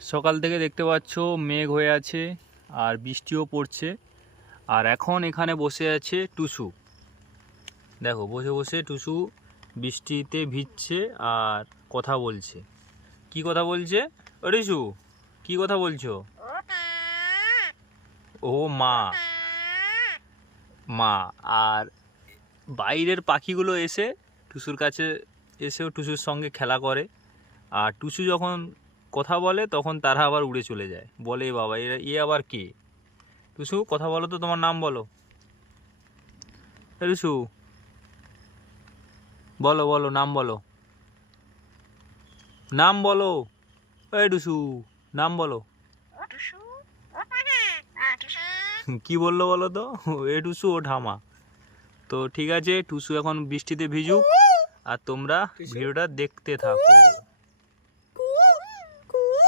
সকাল থেকে দেখতে পাচ্ছ মেঘ হয়ে আছে আর বৃষ্টিও পড়ছে। আর এখন এখানে বসে আছে টুসু। দেখো বসে বসে টুসু বৃষ্টিতে ভিজছে আর কথা বলছে। কি কথা বলছে? ও টুসু, কি কথা বলছো? ও মা মা। আর বাইরের পাখিগুলো এসে টুসুর কাছে এসেও টুসুর সঙ্গে খেলা করে। আর টুসু যখন কথা বলে তখন তারা আবার উড়ে চলে যায়। বলে বাবা এ আবার কে? টুসু কথা বলো তো, তোমার নাম বলো। টুসু বলো বলো, নাম বলো, নাম বলো। এই টুসু নাম বলো। কি বললো বলো তো? এ টুসু ও ঠামা। তো ঠিক আছে, টুসু এখন বৃষ্টিতে ভিজুক আর তোমরা ভিডিওটা দেখতে থাকো।